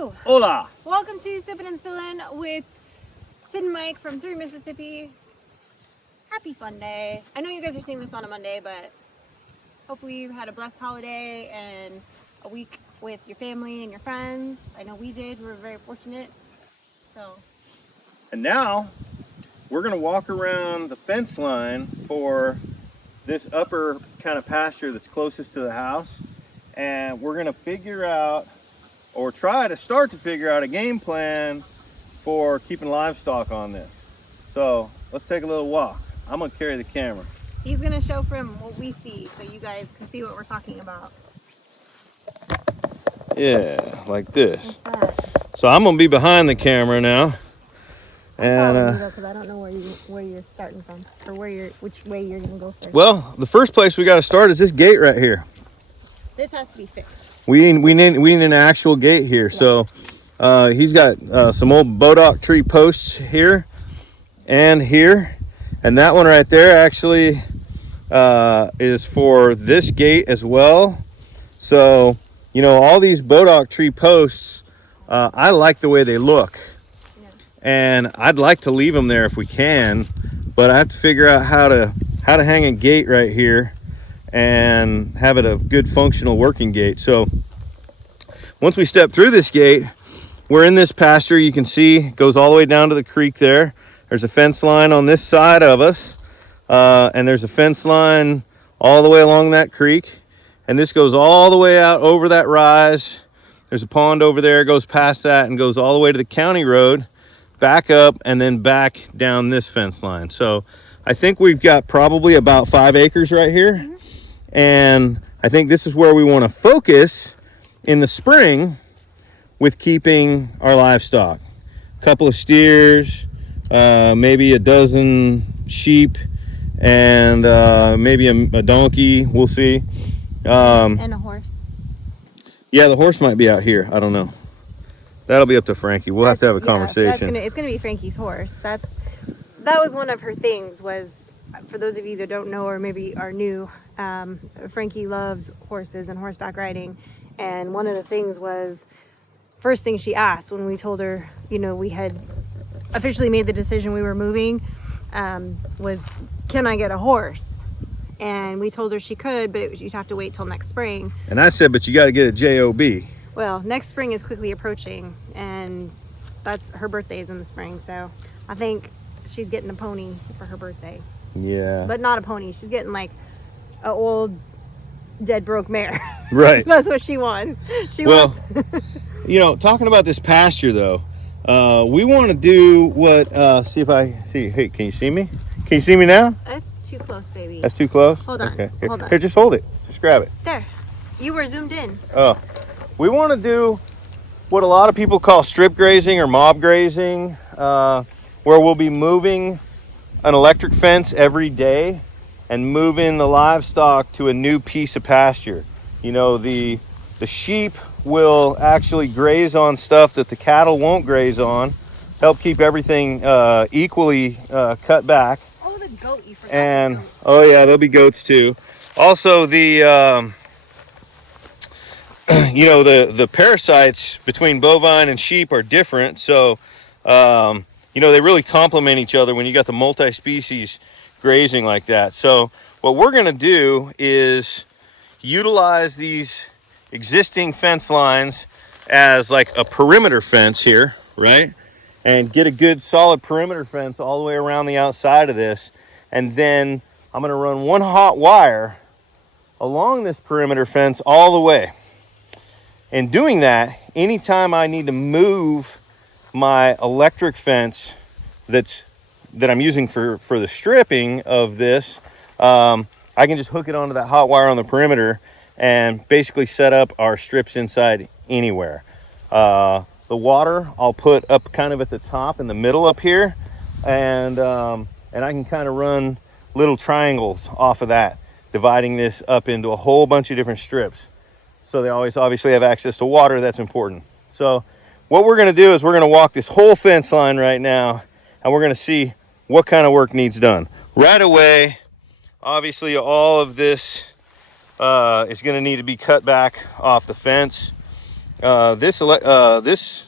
Hello! Hola! Welcome to Sippin Spillin with Syd and Mike from 3 Mississippi. Happy Sunday. I know you guys are seeing this on a Monday, but hopefully you had a blessed holiday and a week with your family and your friends. I know we did. We were very fortunate. And now we're going to walk around the fence line for this upper kind of pasture that's closest to the house, and we're going to figure out, or try to start to figure out, a game plan for keeping livestock on this. So let's take a little walk. I'm going to carry the camera. He's going to show from what we see so you guys can see what we're talking about. Yeah, like this. Like that. So I'm going to be behind the camera now. And because I don't know where you're starting from, or which way you're going to go first. Well, the first place we got to start is this gate right here. This has to be fixed. We need an actual gate here. Yeah. So he's got some old bodock tree posts here and here, and that one right there actually is for this gate as well. So you know, all these bodock tree posts, I like the way they look. And I'd like to leave them there if we can, but I have to figure out how to hang a gate right here and have it a good functional working gate. So once we step through this gate, we're in this pasture. You can see it goes all the way down to the creek there. There's a fence line on this side of us, and there's a fence line all the way along that creek, and this goes all the way out over that rise. There's a pond over there, goes past that and goes all the way to the county road, back up, and then back down this fence line. So I think we've got probably about 5 acres right here. Mm-hmm. And I think this is where we want to focus in the spring with keeping our livestock. A couple of steers, maybe a dozen sheep, and maybe a donkey, we'll see. And a horse. Yeah, the horse might be out here, I don't know. That'll be up to Frankie. We'll have to have a conversation. It's gonna be Frankie's horse. That was one of her things. Was, for those of you that don't know or maybe are new, Frankie loves horses and horseback riding. And one of the things was, first thing she asked when we told her, you know, we had officially made the decision we were moving, was, can I get a horse? And we told her she could, but you'd have to wait till next spring. And I said, but you got to get a JOB. Well, next spring is quickly approaching, and that's her birthday is in the spring, so I think she's getting a pony for her birthday. Yeah. But not a pony. She's getting like an old, dead, broke mare. Right. That's what she wants. Well, you know, talking about this pasture though, we want to do what? See if I see. Hey, can you see me? Can you see me now? That's too close, baby. That's too close. Hold on. Okay. Here, hold on. Here, just hold it. Just grab it. There. You were zoomed in. Oh. We want to do what a lot of people call strip grazing or mob grazing, where we'll be moving an electric fence every day and moving the livestock to a new piece of pasture. You know, the sheep will actually graze on stuff that the cattle won't graze on, help keep everything equally cut back. Oh, the goat, you forgot. And oh yeah, there'll be goats too. Also the you know, the parasites between bovine and sheep are different, so you know, they really complement each other when you got the multi-species grazing like that. So what we're going to do is utilize these existing fence lines as like a perimeter fence here, right? And get a good solid perimeter fence all the way around the outside of this, and then I'm going to run one hot wire along this perimeter fence all the way. And doing that, anytime I need to move my electric fence that I'm using for the stripping of this, I can just hook it onto that hot wire on the perimeter and basically set up our strips inside anywhere. The water I'll put up kind of at the top in the middle up here, and I can kind of run little triangles off of that, dividing this up into a whole bunch of different strips. So they always obviously have access to water. That's important. So what we're going to do is we're going to walk this whole fence line right now, and we're going to see what kind of work needs done. Right away, obviously all of this is going to need to be cut back off the fence. This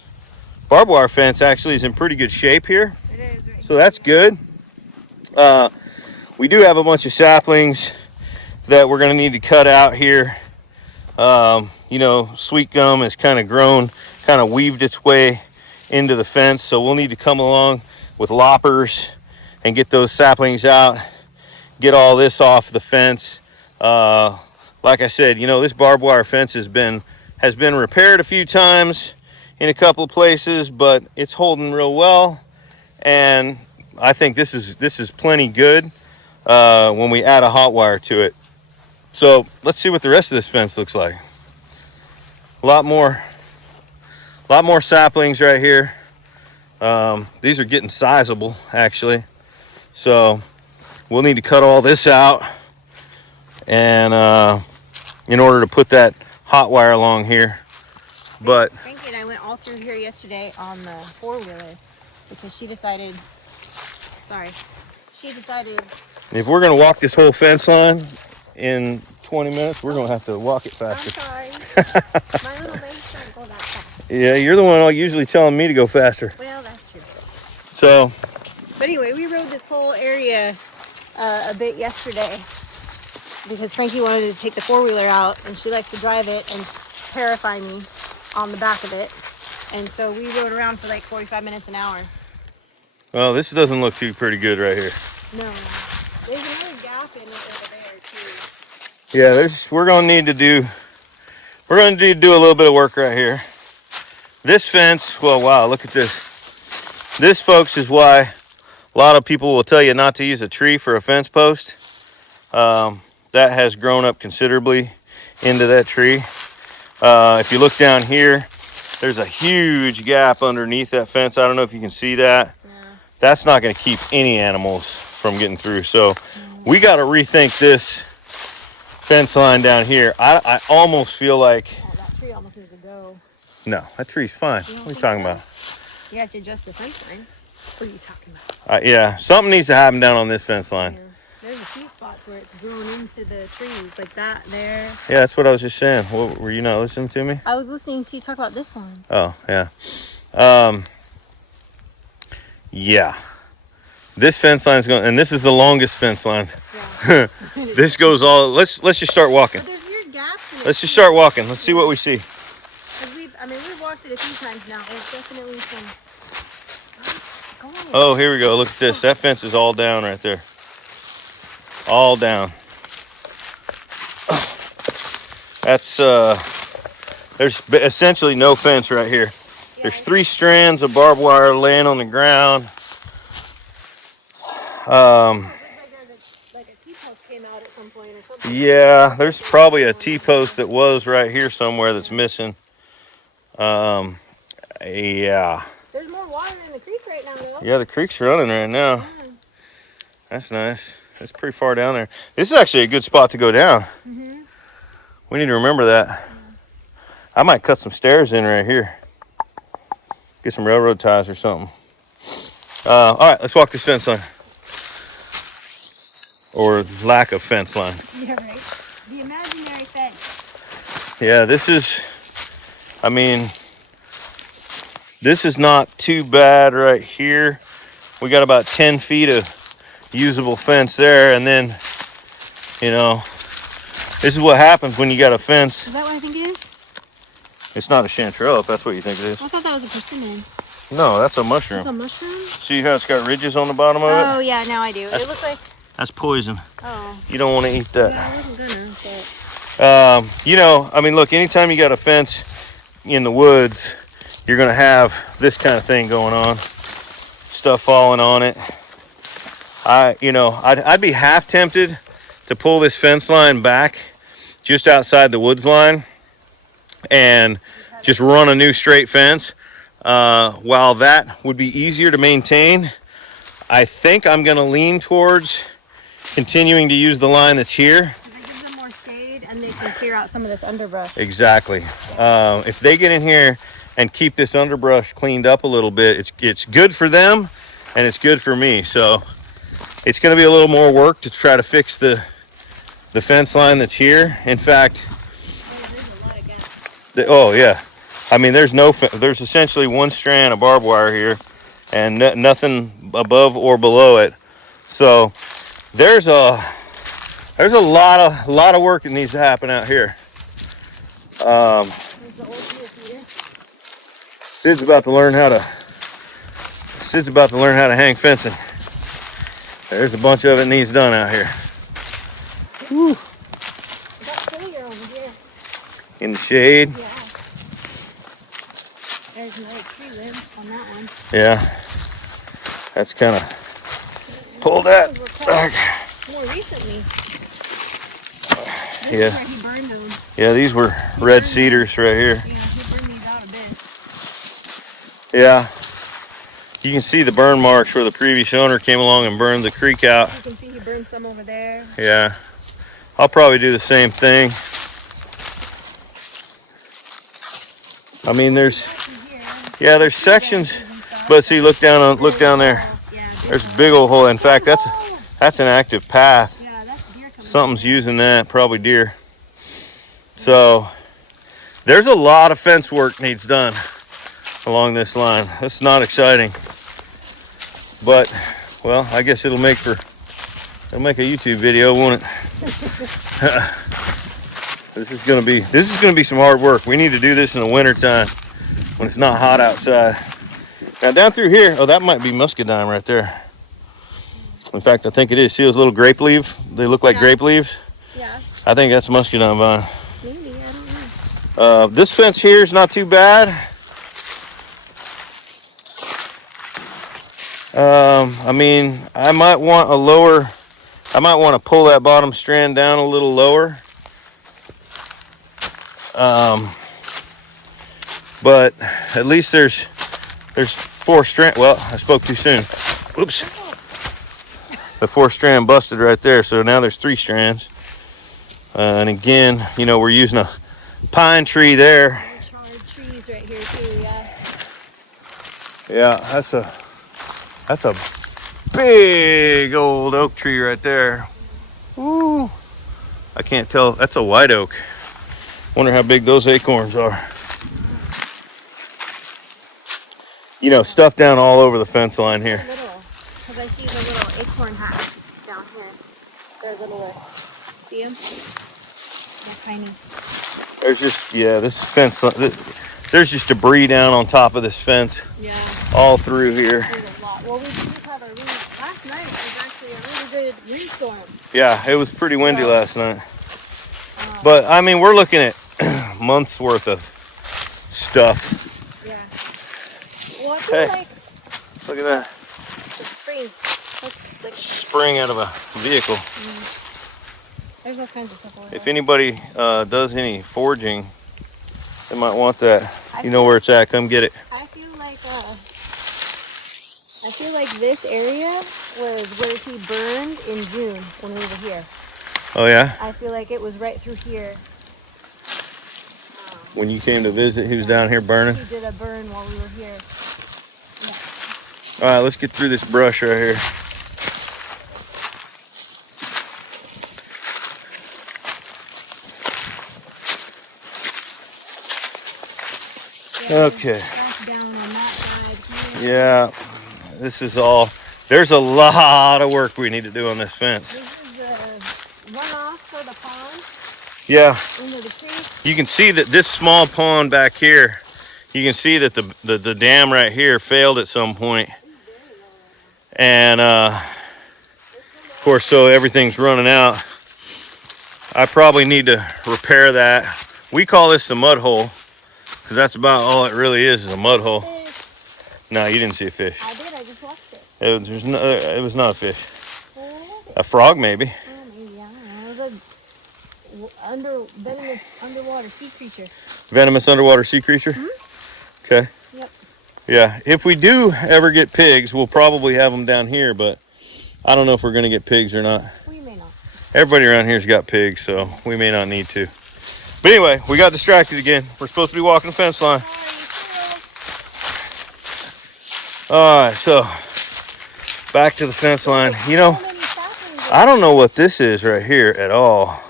barbed wire fence actually is in pretty good shape here. It is right So that's good. We do have a bunch of saplings that we're going to need to cut out here. You know, sweet gum has kind of grown, kind of weaved its way into the fence. So we'll need to come along with loppers and get those saplings out, get all this off the fence. Like I said, you know, this barbed wire fence has been repaired a few times in a couple of places, but it's holding real well. And I think this is plenty good when we add a hot wire to it. So let's see what the rest of this fence looks like. A lot more saplings right here. These are getting sizable actually. So we'll need to cut all this out, and in order to put that hot wire along here. But Frankie and I went all through here yesterday on the 4-wheeler because she decided if we're gonna walk this whole fence line in 20 minutes, we're gonna have to walk it faster. I'm sorry. My little legs don't go that fast. Yeah, you're the one usually telling me to go faster. Well, that's true. So, But anyway, we rode this whole area a bit yesterday because Frankie wanted to take the 4-wheeler out, and she likes to drive it and terrify me on the back of it. And so we rode around for like 45 minutes an hour. well, this doesn't look too pretty good right here. No. There's another gap in it over there too. Yeah, we're gonna need to do a little bit of work right here. This fence, well, wow, look at this. This, folks, is why a lot of people will tell you not to use a tree for a fence post. That has grown up considerably into that tree. If you look down here, there's a huge gap underneath that fence. I don't know if you can see that. Yeah. That's not going to keep any animals from getting through. So we got to rethink this fence line down here. I almost feel like, Oh, that tree almost needs to go. no, that tree's fine. What are you talking about? You have to adjust the fence line. What are you talking about? Yeah, something needs to happen down on this fence line. Yeah. There's a few spots where it's grown into the trees, like that there. Yeah, that's what I was just saying. What, were you not listening to me? I was listening to you talk about this one. Oh, yeah. Yeah. This fence line is going, and this is the longest fence line. Yeah. This goes all, let's just start walking. But there's weird gaps in it. Let's just start walking. Let's see what we see. We've walked it a few times now. There's definitely some. Oh, here we go. Look at this. That fence is all down right there. All down. That's there's essentially no fence right here. There's 3 strands of barbed wire laying on the ground. Like a T-post came out at some point or something. Yeah, there's probably a T-post that was right here somewhere that's missing. Yeah. There's more water in the creek right now, though. Yeah, the creek's running right now. That's nice. That's pretty far down there. This is actually a good spot to go down. We need to remember that. Yeah. I might cut some stairs in right here. Get some railroad ties or something. All right, let's walk this fence line. Or lack of fence line. Yeah, right. The imaginary fence. Yeah, this is not too bad right here. We got about 10 feet of usable fence there, and then, you know, this is what happens when you got a fence. Is that what I think it is? It's not a chanterelle, if that's what you think it is. I thought that was a persimmon. No, that's a mushroom. That's a mushroom? See how it's got ridges on the bottom of it? Oh, yeah, now I do. It looks like... That's poison. Oh. You don't want to eat that. Yeah, I wasn't gonna, but... You know, I mean, look, anytime you got a fence in the woods, you're going to have this kind of thing going on. Stuff falling on it. I'd be half tempted to pull this fence line back just outside the woods line and just run a new straight fence. While that would be easier to maintain, I think I'm going to lean towards continuing to use the line that's here. That gives them more shade, and they can clear out some of this underbrush. Exactly. If they get in here and keep this underbrush cleaned up a little bit, it's good for them and it's good for me. So it's going to be a little more work to try to fix the fence line that's here. In fact, there's a lot of gaps. oh yeah, I mean, there's essentially one strand of barbed wire here, and nothing above or below it. So there's a lot of work that needs to happen out here. Syd's about to learn how to hang fencing. There's a bunch of it needs done out here. Whew. In the shade. Yeah. There's another tree limb on that one. Yeah. That's kind of pulled that back. More recently. Yeah. This is where he burned them. Yeah, these were red cedars right here. Yeah, he burned these out a bit. Yeah. You can see the burn marks where the previous owner came along and burned the creek out. You can see he burned some over there. Yeah. I'll probably do the same thing. I mean, there's sections, but see, look down there. There's a big old hole. In fact, that's an active path. Something's using that, probably deer. So there's a lot of fence work needs done along this line. That's not exciting, but well, I guess it'll make a YouTube video, won't it? This is gonna be some hard work. We need to do this in the winter time when it's not hot outside. Now down through here, oh, that might be muscadine right there. In fact, I think it is. See those little grape leaves? They look like grape leaves. Yeah. I think that's muscadine vine. Maybe, I don't know. This fence here is not too bad. I mean, I might want to pull that bottom strand down a little lower. But at least there's 4 strand. Well, I spoke too soon. Oops. The 4th strand busted right there, so now there's 3 strands. And again, you know, we're using a pine tree there. Charred trees right here too, yeah. Yeah, that's a big old oak tree right there. Ooh. I can't tell. That's a white oak. Wonder how big those acorns are. You know, stuff down all over the fence line here. Because I see the little acorn hats down here. They're littler. See them? They're tiny. There's just, this fence, there's just debris down on top of this fence. Yeah. All through here. There's a lot. Well, we did have last night was actually a really good windstorm. Yeah, it was pretty windy last night. But, I mean, we're looking at months worth of stuff. Yeah. Well, I feel like look at that. the spring. Looks like spring out of a vehicle. There's all kinds of stuff over there. If anybody does any foraging, they might want that. You know where it's at. Come get it. I feel like this area was where he burned in June when we were here. Oh yeah? I feel like it was right through here. When you came to visit, he was down here burning? He did a burn while we were here. Yeah. All right, let's get through this brush right here. Okay. Down on that side here. Yeah, this is all. There's a lot of work we need to do on this fence. This is the runoff for the pond. Yeah. Into the creek. You can see that this small pond back here, you can see that the dam right here failed at some point. And of course, so everything's running out. I probably need to repair that. We call this a mud hole because that's about all it really is a mud hole. No, you didn't see a fish. I did, I just watched it. It was not a fish. A frog maybe. Oh, maybe, I don't know. It was a venomous underwater sea creature. Venomous underwater sea creature? Mm-hmm. Okay. Yep. Yeah, if we do ever get pigs, we'll probably have them down here, but I don't know if we're going to get pigs or not. We may not. Everybody around here's got pigs, so we may not need to. But anyway, we got distracted again. We're supposed to be walking the fence line. All right, so back to the fence line. You know, I don't know what this is right here at all. I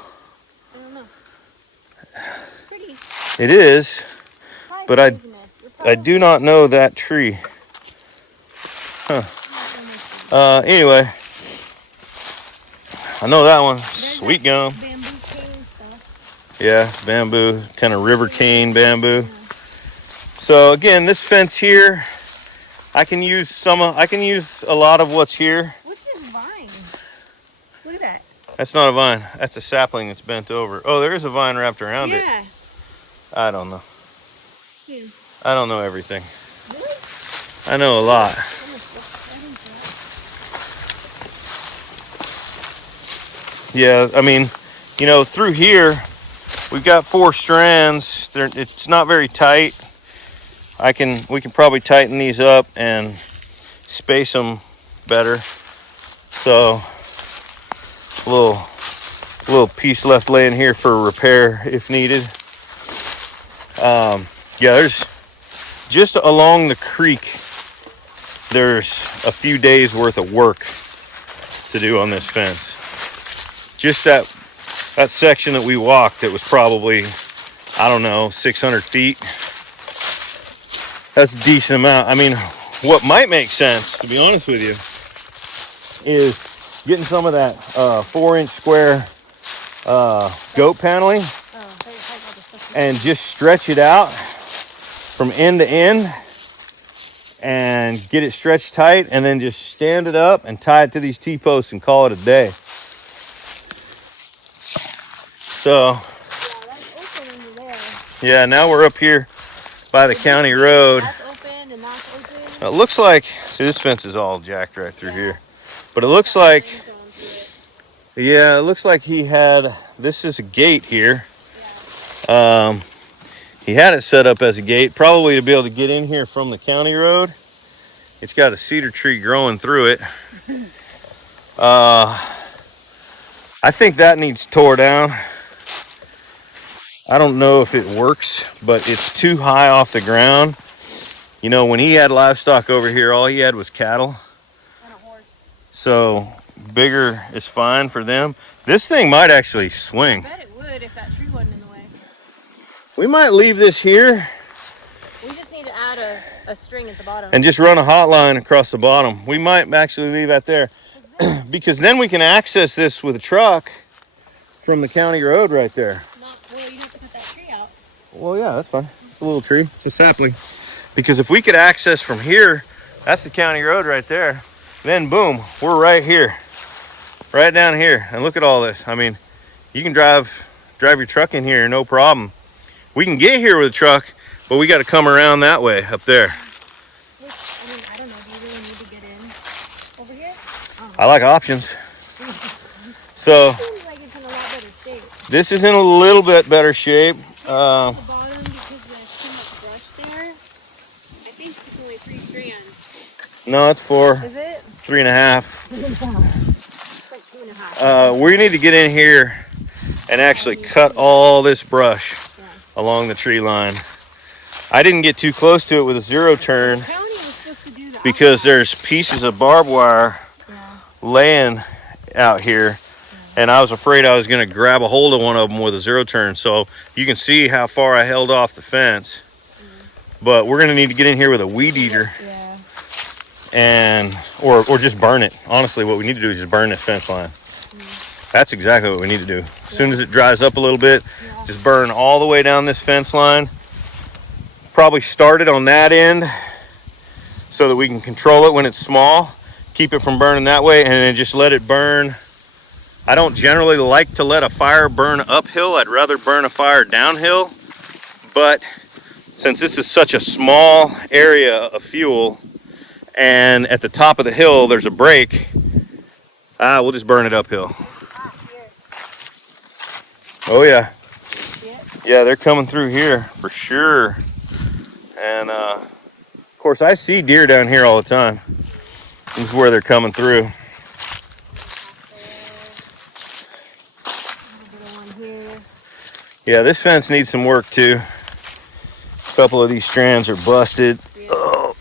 don't know. It's pretty. It is. but I do not know that tree. Huh. Anyway, I know that one. Sweet gum. Bamboo cane stuff. Yeah, bamboo, kind of river cane bamboo. So again, this fence here, I can use a lot of what's here. What's this vine? Look at that. That's not a vine. That's a sapling that's bent over. Oh, there is a vine wrapped around it. Yeah. I don't know. Yeah. I don't know everything. Really? I know a lot. Yeah, I mean, you know, through here, we've got 4 strands. It's not very tight. We can probably tighten these up and space them better. So, a little piece left laying here for repair if needed. Yeah, there's just along the creek. There's a few days worth of work to do on this fence. Just that section that we walked, it was probably, I don't know, 600 feet. That's a decent amount. I mean, what might make sense, to be honest with you, is getting some of that 4-inch square goat paneling and just stretch it out from end to end and get it stretched tight, and then just stand it up and tie it to these T-posts and call it a day. So, yeah, now we're up here by the county road. That's open and that's open. It looks like, see, this fence is all jacked right through here. But it looks like, yeah, it looks like this is a gate here. He had it set up as a gate, probably to be able to get in here from the county road. It's got a cedar tree growing through it. I think that needs tore down. I don't know if it works, but it's too high off the ground. You know, when he had livestock over here, all he had was cattle. And a horse. So bigger is fine for them. This thing might actually swing. I bet it would if that tree wasn't in the way. We might leave this here. We just need to add a string at the bottom. And just run a hotline across the bottom. We might actually leave that there. Because then we can access this with a truck from the county road right there. Well, you have to cut that tree out. Well, yeah, that's fine. It's a little tree. It's a sapling. Because if we could access from here, that's the county road right there. Then boom, we're right here. Right down here. And look at all this. I mean, you can drive your truck in here, no problem. We can get here with a truck, but we got to come around that way up there. I don't know. Do you really need to get in over here? I like options. So It seems like it's in a lot better shape. this is in a little bit better shape. At the bottom, because there's too much brush there, I think it's only 3 strands. No, it's 4. Is it? 3.5. It's like 2.5. We need to get in here and actually cut all this brush along the tree line. I didn't get too close to it with a 0 turn The county was supposed to do that. because there's pieces of barbed wire laying out here, and I was afraid I was going to grab a hold of one of them with a 0 turn. So you can see how far I held off the fence. But we're going to need to get in here with a weed eater. And or just burn it. Honestly, what we need to do is just burn this fence line. That's exactly what we need to do. As soon as it dries up a little bit, just burn all the way down this fence line. Probably start it on that end so that we can control it when it's small. Keep it from burning that way, and then just let it burn. I don't generally like to let a fire burn uphill. I'd rather burn a fire downhill. But since this is such a small area of fuel, and at the top of the hill there's a break, we'll just burn it uphill. Oh yeah. Yeah, they're coming through here for sure. And of course I see deer down here all the time. This is where they're coming through. Yeah, this fence needs some work too. A couple of these strands are busted. Oh.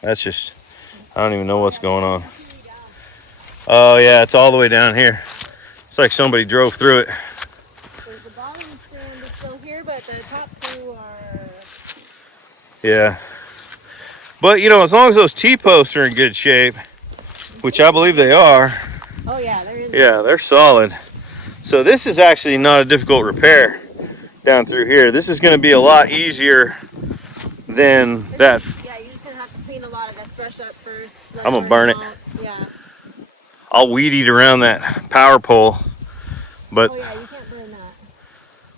That's just, I don't even know what's going on. Oh yeah, it's all the way down here. It's like somebody drove through it. The bottom strand is still You are... Yeah. But, you know, as long as those T-posts are in good shape, which I believe they are. Oh, yeah, they're in. Yeah, they're solid. So this is actually not a difficult repair down through here. This is going to be a lot easier than that. Yeah, you're just going to have to clean a lot of this brush up first. I'm going to burn it. Yeah. I'll weed eat around that power pole. But, oh, yeah, you can't burn that.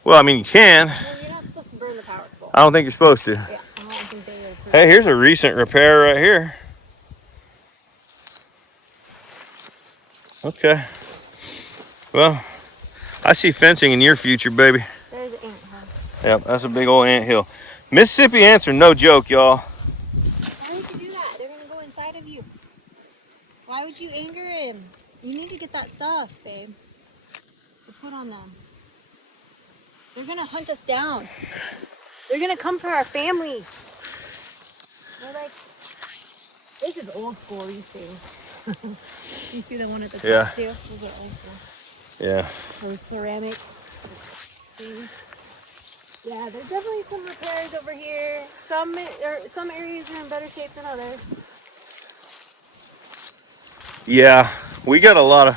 well, I mean, you can. Well, you're not supposed to burn the power pole. I don't think you're supposed to. Yeah, I don't think they would. Hey, here's a recent repair right here. Okay. Well, I see fencing in your future, baby. There's an ant house. Yep, that's a big old ant hill. Mississippi ants are no joke, y'all. Why would you do that? They're going to go inside of you. Why would you anger him? You need to get that stuff, babe, to put on them. They're going to hunt us down. They're going to come for our family. They're like, this is old school, these things. You see the one at the top, too? Those are old school. Yeah. Those ceramic things. Yeah, there's definitely some repairs over here. Some areas are in better shape than others. Yeah, we got a lot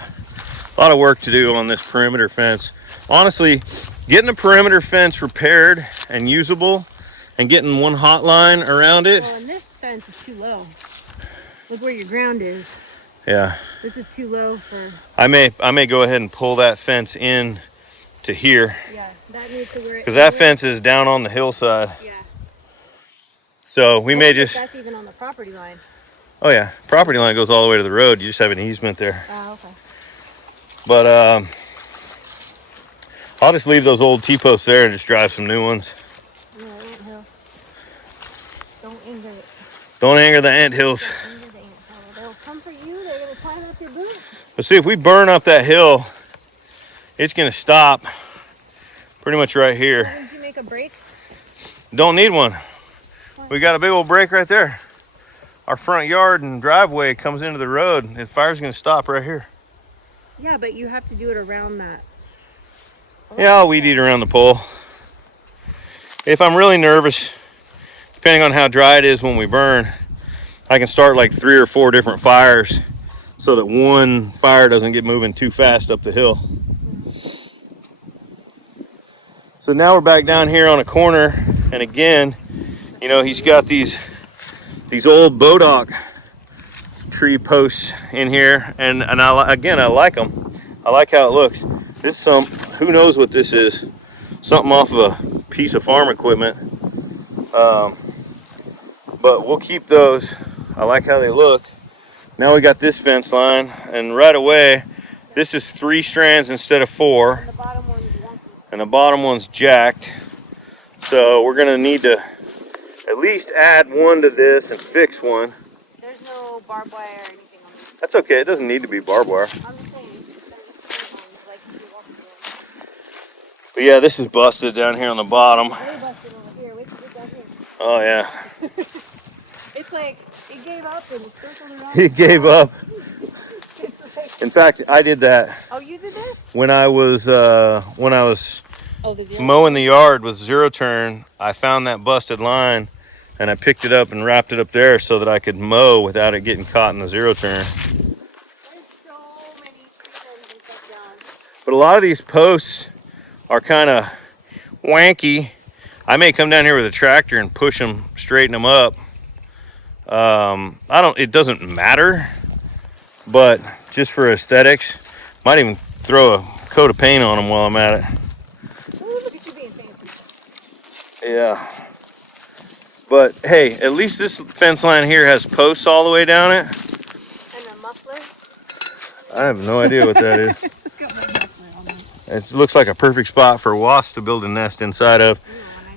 of work to do on this perimeter fence. Honestly, getting a perimeter fence repaired and usable and getting one hot line around it. Well, and this fence is too low. Look where your ground is. Yeah. This is too low for... I may go ahead and pull that fence in to here. Yeah, that needs to where... Because that fence is down on the hillside. Yeah. So we may just... That's even on the property line. Oh yeah, property line goes all the way to the road. You just have an easement there. Oh, okay. But I'll just leave those old T-posts there and just drive some new ones. No, anthill. Don't anger it. Don't anger the ant hills. Don't anger the anthill. They'll come for you. They're going to climb up your boot. But see, if we burn up that hill, it's going to stop pretty much right here. Why didn't you make a break? Don't need one. We got a big old break right there. Our front yard and driveway comes into the road, and the fire's going to stop right here. Yeah, but you have to do it around that. Yeah, I'll weed eat around the pole. If I'm really nervous, depending on how dry it is when we burn, I can start like 3 or 4 different fires so that one fire doesn't get moving too fast up the hill. So now we're back down here on a corner, and again, you know, he's got these old bodock tree posts in here, and I like them. I like how it looks. This is who knows what this is? Something off of a piece of farm equipment. But we'll keep those. I like how they look. Now we got this fence line, and right away, this is 3 strands instead of 4. And the bottom one's wonky. And the bottom one's jacked. So we're gonna need to at least add one to this and fix one. There's no barbed wire or anything on this. That's okay, it doesn't need to be barbed wire. I'm just saying, like you walk through. But yeah, this is busted down here on the bottom. Way busted over here. Wait till we get down here. Oh yeah. It's like it gave up and it circled around. It gave up. In fact, I did that. Oh, you did this? When I was The mowing the yard with zero turn, I found that busted line and I picked it up and wrapped it up there so that I could mow without it getting caught in the zero turn. There's so many trees and stuff down. But a lot of these posts are kind of wanky. I may come down here with a tractor and push them, straighten them up. It doesn't matter, but just for aesthetics, might even throw a coat of paint on them while I'm at it. Ooh, look at you being fancy. Yeah. But hey, at least this fence line here has posts all the way down it. And a muffler. I have no idea what that is. It looks like a perfect spot for wasps to build a nest inside of.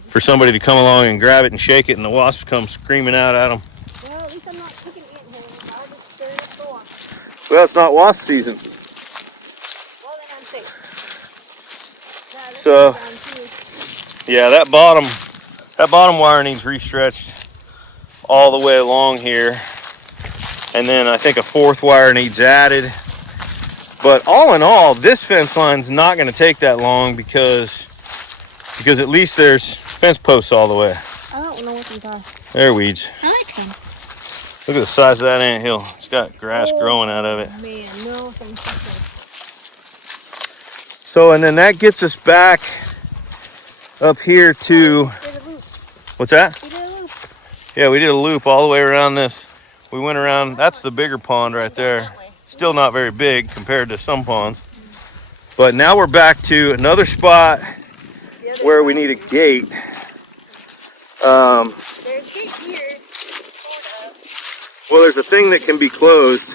For somebody to come along and grab it and shake it and the wasps come screaming out at them. Well, at least I'm not cooking anthills. I'll just stir it up the wasp. Well, it's not wasp season. Well, then I'm safe. Yeah, So, yeah, that bottom wire needs restretched all the way along here. And then I think a 4th wire needs added. But all in all, this fence line's not going to take that long because at least there's fence posts all the way. I don't know what these are. They're weeds. I like them. Look at the size of that anthill. It's got grass growing out of it. Man, no thanks. So, and then that gets us back up here to, Did a loop. what's that? We did a loop. Yeah, we did a loop all the way around this. We went around, that's the bigger pond right there. Still not very big compared to some ponds. But now we're back to another spot where we need a gate. There's a gate here, sort of. Well, there's a thing that can be closed,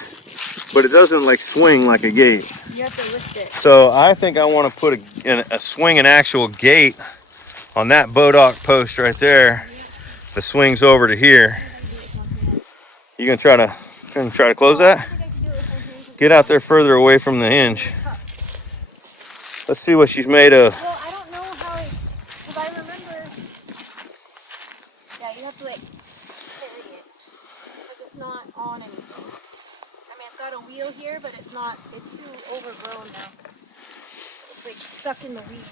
but it doesn't like swing like a gate. You have to lift it. So I think I want to put a swing an actual gate on that bodock post right there that swings over to here. You gonna try to close that? Get out there further away from the hinge. Let's see what she's made of. Well, I don't know how it, because I remember, yeah, you have to like carry it, because it's not on anything. I mean, it's got a wheel here, but it's not, it's too overgrown now. It's like stuck in the weeds.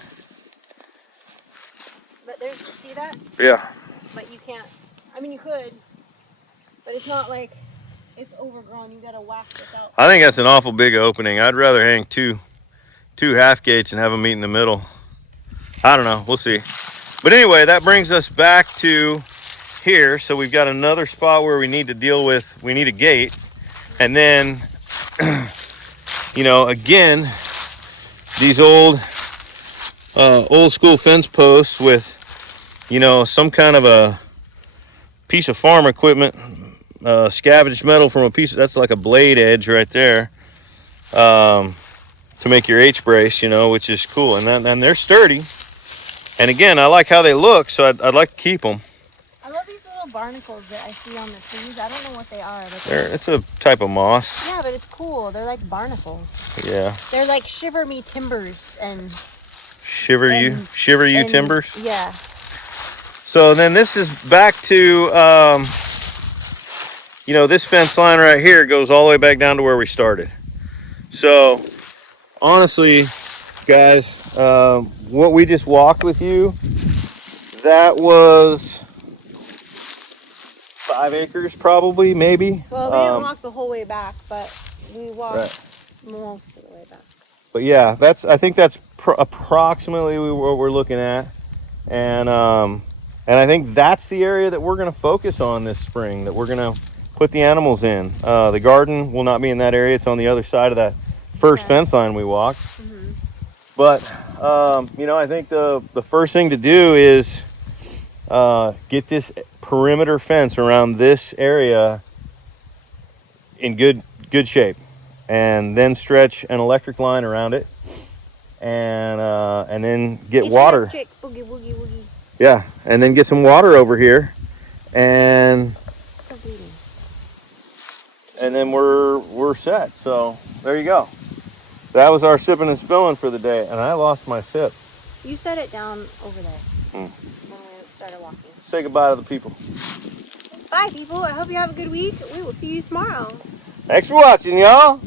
But there's, see that? Yeah. But you can't, I mean, you could, but it's not like, it's overgrown. You gotta whack this out. I think that's an awful big opening. I'd rather hang two half gates and have them meet in the middle. I don't know, we'll see. But anyway, that brings us back to here. So we've got another spot where we need to deal with, we need a gate. And then, you know, again, these old school fence posts with, you know, some kind of a piece of farm equipment, scavenged metal from a piece, that's like a blade edge right there. To make your H brace, you know, which is cool, and they're sturdy. And again, I like how they look, so I'd like to keep them. I love these little barnacles that I see on the trees. I don't know what they are. But It's a type of moss. yeah, but it's cool. They're like barnacles. Yeah. They're like shiver me timbers and Shiver you timbers. Yeah. So then this is back to, you know, this fence line right here goes all the way back down to where we started. So honestly, guys, what we just walked with you, that was 5 acres probably, maybe. Well, we didn't walk the whole way back, but we walked most of the way back. But yeah, I think that's approximately what we're looking at. And I think that's the area that we're going to focus on this spring, that we're going to put the animals in. The garden will not be in that area. It's on the other side of that first fence line we walked. Mm-hmm. But you know, I think the first thing to do is get this perimeter fence around this area in good shape, and then stretch an electric line around it, and then get water. Electric. Boogie, boogie, boogie. Yeah, and then get some water over here, and Still bleeding. And then we're set. So there you go. That was our sipping and spilling for the day, and I lost my sip. You set it down over there when we started walking. Say goodbye to the people. Bye, people. I hope you have a good week. We will see you tomorrow. Thanks for watching, y'all.